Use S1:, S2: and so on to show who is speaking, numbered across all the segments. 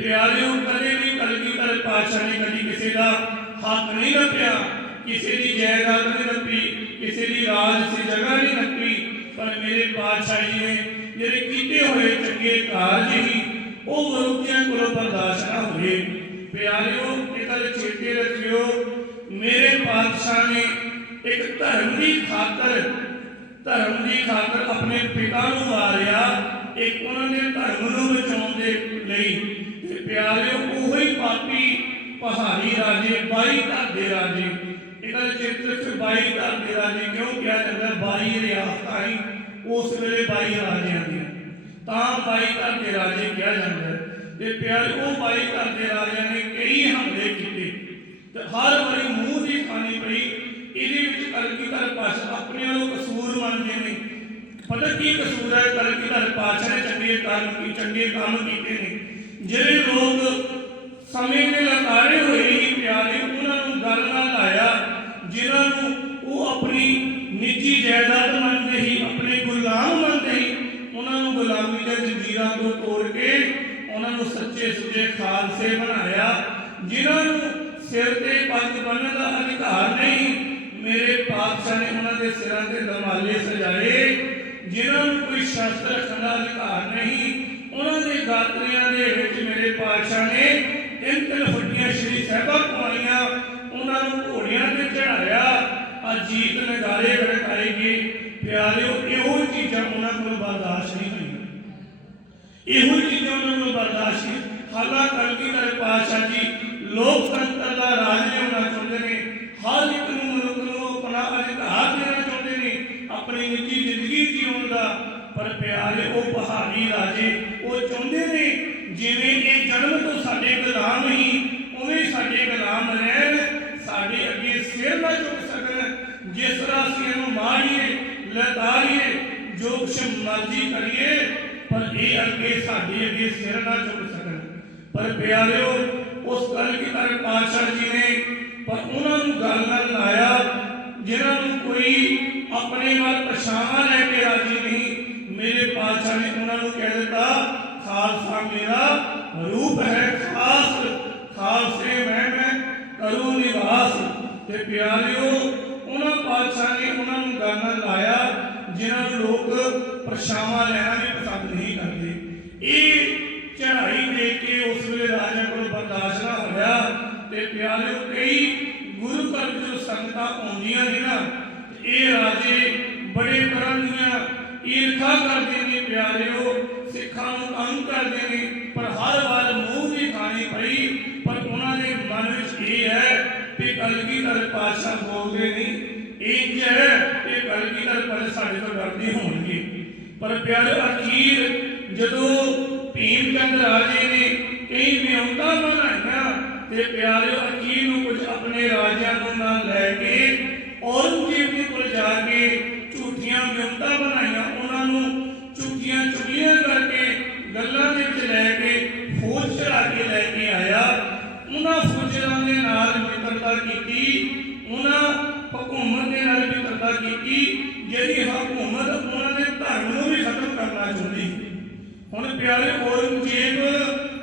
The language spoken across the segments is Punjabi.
S1: ਪਿਆਰਿਓ, ਕਦੇ ਵੀ ਕਲਗੀਧਰ ਪਾਤਸ਼ਾਹ ਨੇ ਕਦੀ ਕਿਸੇ ਦਾ ਹੱਕ ਨਹੀਂ ਨੱਪਿਆ ਕਿਸੇ ਦੀ ਜਾਇਦਾਦ ਨਹੀਂ ਨੱਪੀ ਕਿਸੇ ਦੀ ਰਾਜ ਸੀ ਜਗ੍ਹਾ ਨਹੀਂ ਨੱਪੀ ਪਰ ਮੇਰੇ ਪਾਤਸ਼ਾਹ ਜੀ ਨੇ ਜਿਹੜੇ ਕੀਤੇ ਹੋਏ ਚੰਗੇ ਕਾਰਜ ਹੀ, ਉਹ ਵਰੁੱਤਿਆਂ ਕੋਲੋਂ ਬਰਦਾਸ਼ਤ ਨਾ ਹੋਏ। ਪਿਆਰਿਓ ਇਹ ਗੱਲ ਚੇਤੇ ਰੱਖਿਓ, ਮੇਰੇ ਪਾਤਸ਼ਾਹ ਨੇ ਇੱਕ ਧਰਮ ਦੀ ਖਾਤਰ, ਧਰਮ ਦੀ ਖਾਤਰ ਆਪਣੇ ਪਿਤਾ ਨੂੰ ਮਾਰਿਆ ਇੱਕ ਉਹਨਾਂ ਨੇ ਧਰਮ ਨੂੰ ਬਚਾਉਣ ਦੇ ਲਈ। ਪਿਆਰਿਓ, ਉਹੋ ਪਾਪੀ ਪਹਾੜੀ ਰਾਜੇ, ਬਾਈ ਘਰ ਦੇ ਰਾਜੇ। ਇਹਨਾਂ ਦੇ ਚਿੱਤਰ ਵਿੱਚ ਬਾਈ ਘਰ ਦੇ ਰਾਜੇ ਕਿਉਂ ਕਿਹਾ ਜਾਂਦਾ? ਬਾਈ ਰਿਆਸਤਾਂ ਹੀ ਉਸ ਵੇਲੇ ਬਾਈ ਰਾਜਿਆਂ ਦੀਆਂ ਤਾਂ ਬਾਈ ਘਰ ਦੇ ਰਾਜੇ ਕਿਹਾ ਜਾਂਦਾ ਹੈ ਤੇ ਪਿਆਰਿਓ ਉਹ ਬਾਈ ਘਰ ਦੇ ਰਾਜਿਆਂ ਨੇ ਕਈ ਹਮਲੇ ਕੀਤੇ। ਤੇ ਹਰ ਵਾਰੀ ਮੂੰਹ ਦੀ ਖਾਣੀ ਪਈ, ਇਹਦੇ ਵਿੱਚ ਕਲਗੀਧਰ ਪਾਸ਼ਾ ਆਪਣੇ ਵੱਲੋਂ ਕਸੂਰ ਮੰਨਦੇ ਨੇ। ਪਤਾ ਕੀ ਕਸੂਰ ਹੈ? ਕਲਗੀਧਰ ਪਾਸ਼ਾ ਨੇ ਚੰਗੇ ਕੰਮ ਕੀ ਚੰਗੇ ਕੰਮ ਕੀਤੇ ਨੇ। ਜਿਹੜੇ ਲੋਕ ਸਮੇਂ ਦੇ ਲਤਾੜੇ ਹੋਏ ਹੀ ਪਿਆਰੇ, ਉਹਨਾਂ ਨੂੰ ਗੱਲ ਨਾਲ ਲਾਇਆ ਜਿਨ੍ਹਾਂ ਨੂੰ ਉਹ ਆਪਣੀ ਨਿੱਜੀ ਜਾਇਦਾਦ ਮੰਨਦੇ ਹੀ ਆਪਣੇ ਗੁਲਾਮ ਮੰਨਦੇ ਹੀ ਉਹਨਾਂ ਨੂੰ ਗੁਲਾਮੀ ਦੇ ਜੰਜੀਰਾਂ ਤੋਂ ਤੋੜ ਕੇ ਉਹਨਾਂ ਨੂੰ ਸੱਚੇ ਸੁੱਚੇ ਖਾਲਸੇ ਬਣਾਇਆ, ਜਿਨ੍ਹਾਂ ਨੂੰ ਸਿਰ ਤੇ ਪੱਗ ਬੰਨਣ ਦਾ ਅਧਿਕਾਰ ਨਹੀਂ, ਮੇਰੇ ਪਾਤਸ਼ਾਹ ਨੇ ਉਹਨਾਂ ਦੇ ਸਿਰਾਂ ਤੇ ਦਮਾਲੇ ਸਜਾਏ, ਜਿਨ੍ਹਾਂ ਨੂੰ ਕੋਈ ਸ਼ਸਤਰ ਰੱਖਣ ਦਾ ਅਧਿਕਾਰ ਨਹੀਂ, ਉਹਨਾਂ ਦੇ ਗਾਤਰੀਆਂ ਪਾਤਸ਼ਾਹ ਨੇ ਤਿੰਨ ਤਿੰਨ ਫੱਟੀਆਂ ਸ਼੍ਰੀ ਸਾਹਿਬਾਂ ਪਾਉਣੀਆਂ ਉਹਨਾਂ ਨੂੰ ਘੋੜਿਆਂ ਤੇ ਚੜਾਇਆ ਅਜੀਤ ਨਗਾਰੇ ਖੜਕਾਏਗੇ ਪਿਆਰਿਓ, ਇਹੋ ਚੀਜ਼ਾਂ ਉਹਨਾਂ ਕੋਲ ਬਰਦਾਸ਼ਤ ਨਹੀਂ ਹੋਈਆਂ। ਇਹੋ ਚੀਜ਼ਾਂ ਉਹਨਾਂ ਨੂੰ ਬਰਦਾਸ਼ਤ ਨਹੀਂ ਹਾਲਾ ਕਲਗੀਧਰ ਪਾਤਸ਼ਾਹ ਜੀ, ਲੋਕਤੰਤਰ ਦਾ ਰਾਜ ਲਿਆਉਣਾ ਚਾਹੁੰਦੇ ਨੇ, ਹਰ ਇੱਕ ਨੂੰ ਮਨੁੱਖ ਨੂੰ ਆਪਣਾ ਅਧਿਕਾਰ ਦੇਣਾ ਚਾਹੁੰਦੇ ਨੇ, ਆਪਣੀ ਨਿੱਜੀ ਜ਼ਿੰਦਗੀ ਜੀਉਣ ਦਾ। ਪਰ ਪਿਆਰੇ, ਉਹ ਪਹਾੜੀ ਰਾਜੇ, ਉਹ ਚਾਹੁੰਦੇ ਨੇ ਜਿਵੇਂ ਇਹ ਜਨਮ ਤੋਂ ਸਾਡੇ ਗੁਲਾਮ ਹੀ ਉਵੇਂ ਸਾਡੇ ਗੁਲਾਮ ਰਹਿਣ ਸਾਡੇ ਅੱਗੇ ਸਿਰ ਨਾ ਚੁੱਕ ਸਕਣ। ਜਿਸ ਤਰ੍ਹਾਂ ਅਸੀਂ ਇਹਨੂੰ ਮਾਰੀਏ ਲਤਾਰੀਏ ਜੋ ਕੁਛ ਮਰਜ਼ੀ ਕਰੀਏ, ਪਰ ਇਹ ਅੱਗੇ ਸਾਡੇ ਅੱਗੇ ਸਿਰ ਨਾ ਚੁੱਕ ਸਕਣ। ਪਰ ਪਿਆਰਿਓ, ਉਸ ਗੱਲ ਕੀ ਕਰ ਪਾਤਸ਼ਾਹ ਜੀ ਨੇ ਪਰ ਉਹਨਾਂ ਨੂੰ ਗੱਲ ਨਾਲ ਲਾਇਆ, ਜਿਨ੍ਹਾਂ ਨੂੰ ਕੋਈ ਆਪਣੇ ਵੱਲ ਪਛਾਣ ਲੈ ਕੇ ਰਾਜੀ ਨਹੀਂ, ਮੇਰੇ ਪਾਤਸ਼ਾਹ ਨੇ ਉਹਨਾਂ ਨੂੰ ਕਹਿ ਦਿੱਤਾ ਖਾਲਸਾ ਮੇਰਾ ਰੂਪ ਹੈ ਖਾਸ ਖਾਲਸੇ ਮੈਂ ਮੈਂ ਕਰੂ ਨਿਵਾਸ ਤੇ ਪਿਆਰਿਓ ਉਹਨਾਂ ਪਾਤਸ਼ਾਹ ਨੇ ਉਹਨਾਂ ਨੂੰ ਗੱਲ ਨਾਲ ਲਾਇਆ ਜਿਨ੍ਹਾਂ ਨੂੰ ਲੋਕ ਪਰਛਾਵਾਂ ਲੈਣਾ ਵੀ ਪਸੰਦ ਨਹੀਂ ਕਰਦੇ ਇਹ ਚੜ੍ਹਾਈ ਦੇ ਕੇ ਉਸ ਵੇਲੇ ਰਾਜਾ ਕੋਲ ਬਰਦਾਸ਼ਤ ਨਾ ਹੋਇਆ ਤੇ ਪਿਆਰਿਓ ਕਈ ਗੁਰੂ ਘਰ ਜੋ ਸੰਗਤਾਂ ਆਉਂਦੀਆਂ ਨੇ ਨਾ ਤੇ ਇਹ ਰਾਜੇ ਬੜੇ ਤਰ੍ਹਾਂ ਦੀਆਂ ਈਰਖਾ ਕਰਦੇ ਨੇ ਪਿਆਰਿਓ ਸਿੱਖਾਂ ਨੂੰ ਤੰਗ ਕਰਦੇ ਨੇ, ਪਰ ਹਰ ਵਾਰ ਮੂੰਹ ਦੀ ਖਾਣੀ ਪਈ ਪਰ ਉਹਨਾਂ ਦੇ ਮਨ ਵਿੱਚ ਇਹ ਹੈ ਕਿ ਕਲਗੀਧਰ ਪਾਤਸ਼ਾਹ ਬੋਲਦੇ ਨਹੀਂ ਇੰਜ ਹੈ ਕਿ ਕਲਗੀਧਰ ਪਰ ਸਾਡੇ ਤੋਂ ਡਰਦੇ ਹੋਣਗੇ। ਪਰ ਪਿਆਰੇ ਅਖੀਰ ਜਦੋਂ ਭੀਮ ਚੰਦ ਰਾਜੇ ਨੇ ਕਈ ਵਿਉਂਤਾਂ ਬਣਾਈਆਂ ਤੇ ਪਿਆਰੇ ਅਖੀਰ ਨੂੰ ਕੁਝ ਆਪਣੇ ਰਾਜਿਆਂ ਨੂੰ ਨਾਲ ਲੈ ਕੇ ਔਰੰਗਜ਼ੇਬ ਦੇ ਕੋਲ ਜਾ ਕੇ ਝੂਠੀਆਂ ਵਿਉਂਤਾਂ ਬਣਾਈਆਂ ਉਹਨਾਂ ਨੂੰ ਝੂਠੀਆਂ ਚੁਗਲੀਆਂ ਕਰਕੇ ਗੱਲਾਂ ਦੇ ਵਿੱਚ ਲੈ ਕੇ ਫੌਜ ਚੜਾ ਕੇ ਲੈ ਕੇ ਆਇਆ ਉਹਨਾਂ ਫੌਜਾਂ ਦੇ ਨਾਲ ਮਿੱਤਰਤਾ ਕੀਤੀ, ਉਹਨਾਂ ਹਕੂਮਤ ਦੇ ਨਾਲ ਮਿੱਤਰਤਾ ਕੀਤੀ, ਜਿਹੜੀ ਹਕੂਮਤ ਉਹਨਾਂ ਦੇ ਧਰਮ ਨੂੰ ਵੀ ਖਤਮ ਕਰਨਾ ਚਾਹੁੰਦੀ ਹੁਣ ਪਿਆਰੇ ਔਰੰਗਜ਼ੇਬ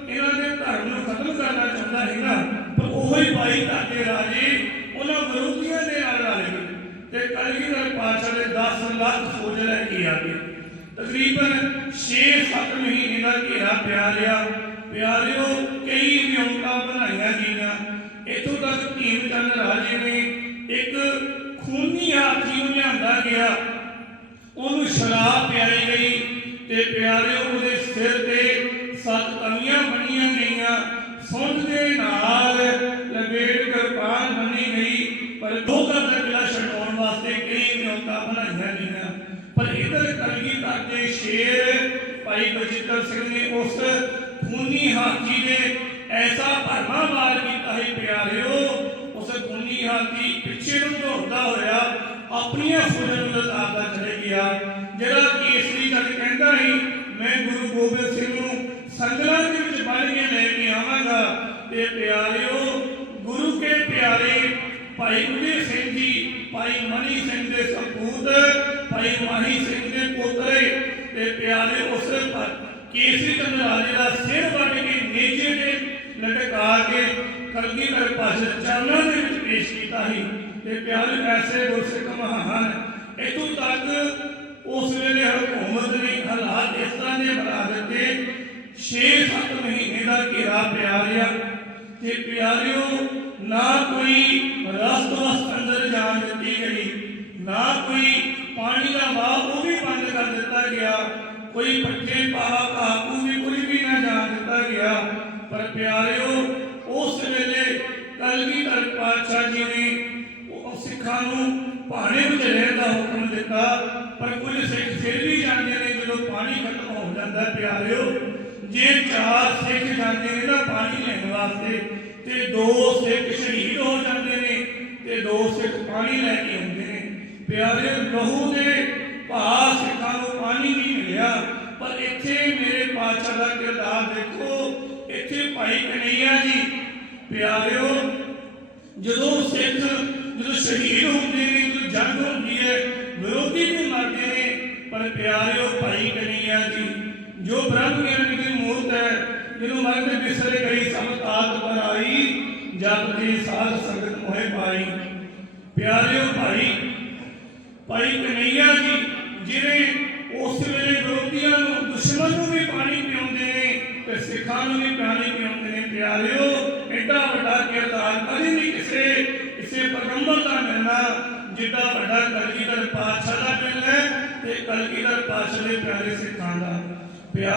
S1: ਇਹਨਾਂ ਦੇ ਧਰਮ ਨੂੰ ਖਤਮ ਕਰਨਾ ਚਾਹੁੰਦਾ ਹੈ ਪਰ ਉਹੋ ਹੀ ਬਾਈ ਤੁਹਾਡੇ ਰਾਜੇ ਉਹਨਾਂ ਵਿਰੋਧੀਆਂ ਦੇ ਨਾਲ ਰਲ ਤੇ ਕਲਗੀਧਰ ਪਾਤਸ਼ਾਹ ਦੇ 10 ਲੱਖ ਫੌਜ ਲੈ ਕੇ ਆ ਗਏ। ਤਕਰੀਬਨ 6-7 ਮਹੀਨੇ ਦਾ ਘੇਰਾ ਪਿਆ ਰਿਹਾ। ਪਿਆਰਿਓ, ਕਈ ਵਿਉਂਤਾਂ ਬਣਾਈਆਂ ਗਈਆਂ। ਇਥੋਂ ਤੱਕ ਭੀਮ ਚੰਦ ਰਾਜੇ ਨੇ ਇੱਕ ਖੂਨੀ ਹਾਥੀ ਨੂੰ ਲਿਆਂਦਾ ਗਿਆ। ਉਹਨੂੰ ਸ਼ਰਾਬ ਪਿਆਈ ਗਈ ਤੇ ਪਿਆਰਿਓ ਉਹਦੇ ਸਿਰ ਤੇ ਸੱਤ ਤਵੀਆਂ ਬਣੀਆਂ ਗਈਆਂ। ਸੁੰਡ ਦੇ ਨਾਲ ਲਪੇਟ ਕਿਰਪਾਨ ਬਣੀ ਗਈ, ਪਰ ਦੋਗਾ ਦਾ ਕਿਲਾ ਛਡਾਉਣ ਵਾਸਤੇ ਕਈ ਨਿਯੋਤਾ ਬਣਾਈਆਂ ਗਈਆਂ। ਪਰ ਇਧਰ ਕਲਗੀ ਦੇ ਸ਼ੇਰ ਭਾਈ ਬਜਿੱਤਰ ਸਿੰਘ ਨੇ ਉਸ ਖੂਨੀ ਹਾਥੀ ਦੇ ਐਸਾ ਭਰਮਾ ਮਾਰ ਕੀਤਾ ਹੈ ਪਿਆਰਿਓ, ਉਸ ਖੂਨੀ ਹਾਥੀ ਪਿੱਛੇ ਨੂੰ ਦੌੜਦਾ ਹੋਇਆ ਆਪਣੀਆਂ ਫੌਜਾਂ ਨੂੰ ਲਤਾੜਦਾ ਚਲੇ ਗਿਆ, ਜਿਹੜਾ ਕੇਸਰੀ ਜੱਟ ਕਹਿੰਦਾ ਸੀ, ਮੈਂ ਗੁਰੂ ਗੋਬਿੰਦ ਸਿੰਘ ਨੂੰ ਸੰਗਲਾਂ ਦੇ ਵਿੱਚ ਬੰਨ੍ਹ ਕੇ ਲੈ ਕੇ ਆਵਾਂਗਾ। ਤੇ ਪਿਆਰਿਓ, ਗੁਰੂ ਕੇ ਪਿਆਰੇ, ਭਾਈ ਉਦੇ ਸਿੰਘ ਜੀ, ਭਾਈ ਮਨੀ ਸਿੰਘ ਦੇ ਸਪੂਤ, ਭਾਈ ਮਾਹੀ ਸਿੰਘ ਦੇ ਪੋਤਰੇ ਤੇ ਪਿਆਰੇ ਉਸ ਪਰ ਕੇਸਰੀ ਚੰਦ ਰਾਜੇ ਦਾ ਸਿਰ ਵੱਢ ਕੇ ਨੇਜੇ ਦੇ ਲਟਕਾ ਕੇ ਕਲਗੀਧਰ ਪਾਸ਼ਾ ਚਰਨਾਂ ਦੇ ਵਿੱਚ ਪੇਸ਼ ਕੀਤਾ ਸੀ। ਤੇ ਪਿਆਰੇ ਐਸੇ ਗੁਰਸਿੱਖ ਮਹਾਨ ਇਤੋਂ ਤੱਕ ਉਸ ਵੇਲੇ ਹਕੂਮਤ ਨੇ ਹਾਲਾਤ ਇਸ ਤਰ੍ਹਾਂ ਦੇ ਬਣਾ ਦਿੱਤੇ 6-7 ਮਹੀਨੇ ਦਾ ਘੇਰਾ ਪਿਆ ਰਿਹਾ। ਤੇ ਪਿਆਰਿਓ, ਨਾ ਕੋਈ ਰਸਤ ਵਸਤ ਅੰਦਰ ਜਾਣ ਦਿੱਤੀ ਗਈ, ਨਾ ਕੋਈ ਪਾਣੀ ਦਾ ਵਾਹ ਉਹ ਵੀ ਬੰਦ ਕਰ ਦਿੱਤਾ ਗਿਆ। ਕੋਈ ਪੱਠੇ ਪਾਹਾ ਪਰ ਪਿਆਰਿਓ, ਉਸ ਵੇਲੇ ਕਲਗੀਧਰ ਪਾਤਸ਼ਾਹ ਜੀ ਨੇ ਉਹ ਸਿੱਖਾਂ ਨੂੰ ਪਾਣੀ ਵਿੱਚ ਰਹਿਣ ਦਾ ਹੁਕਮ ਦਿੱਤਾ, ਪਰ ਕੁਝ ਸਿੱਖ ਫਿਰ ਵੀ ਜਾਂਦੇ ਨੇ ਜਦੋਂ ਪਾਣੀ ਖਤਮ ਹੋ ਜਾਂਦਾ ਹੈ, ਪਿਆਰਿਓ। ਜੇ ਚਾਰ ਸਿੱਖ ਜਾਂਦੇ ਨੇ ਨਾ ਪਾਣੀ ਲੈਣ ਵਾਸਤੇ, ਤੇ ਦੋ ਸਿੱਖ ਸ਼ਹੀਦ ਹੋ ਜਾਂਦੇ ਨੇ, ਤੇ ਦੋ ਸਿੱਖ ਪਾਣੀ ਲੈ ਕੇ ਆਉਂਦੇ ਨੇ। ਪਿਆਰੇ ਲਹੂ ਦੇ ਭਾ ਸਿੱਖਾਂ ਨੂੰ ਪਾਣੀ ਨਹੀਂ ਮਿਲਿਆ, ਪਰ ਇੱਥੇ ਮੇਰੇ ਪਾਤਸ਼ਾਹ ਦਾ ਕਿਰਦਾਰ ਦੇਖੋ। ਇੱਥੇ ਭਾਈ ਕਨਈਆ ਜੀ, ਪਿਆਰਿਓ, ਜਦੋਂ ਸਿੱਖ, ਜਦੋਂ ਸ਼ਹੀਦ ਹੁੰਦੇ ਨੇ, ਜਦੋਂ ਜੰਗ ਹੁੰਦੀ ਹੈ ਵਿਰੋਧੀ ਵੀ ਮਰਦੇ ਨੇ, ਪਰ ਪਿਆਰਿਓ ਭਾਈ ਕਨਈਆ ਜੀ, ਜੋ ਬ੍ਰਹਮ ਗਿਆਨ ਦੀ ਮੂਰਤ ਹੈ, ਜਿਹਨੂੰ ਮਰਦੇ ਬਿਸਰੇ ਗਈ ਸਭ ਤਾਤ ਪਰ ਆਈ, ਜਪ ਦੀ ਸਾਧ ਸੰਗਤ ਮੋਹਿ ਪਾਈ। ਪਿਆਰਿਓ ਭਾਈ ਭਾਈ ਕਨਈਆ ਜੀ ਜਿਹੜੇ ਉਸ ਵੇਲੇ ਵਿਰੋਧੀਆਂ ਨੂੰ, ਦੁਸ਼ਮਣ ਨੂੰ ਵੀ ਪਾਣੀ ਤੇ ਸਿੱਖਾਂ ਨੂੰ ਵੀ ਪਾਣੀ ਪਿਆਉਂਦੇ ਨੇ ਪਿਆਰਿਓ ਐਡਾ ਵੱਡਾ ਕਿਰਦਾਰ ਕਦੇ ਨਹੀਂ ਕਿਸੇ ਕਿਸੇ ਪੈਗੰਬਰ ਦਾ ਮਿਲਣਾ ਜਿੱਡਾ ਵੱਡਾ ਕਲਗੀਧਰ ਪਾਤਸ਼ਾਹ ਦਾ ਮਿਲਣਾ ਤੇ ਕਲਗੀਧਰ ਪਾਤਸ਼ਾਹ ਦੇ ਪਿਆਰੇ ਸਿੱਖਾਂ ਦਾ। ਪਿਆਰ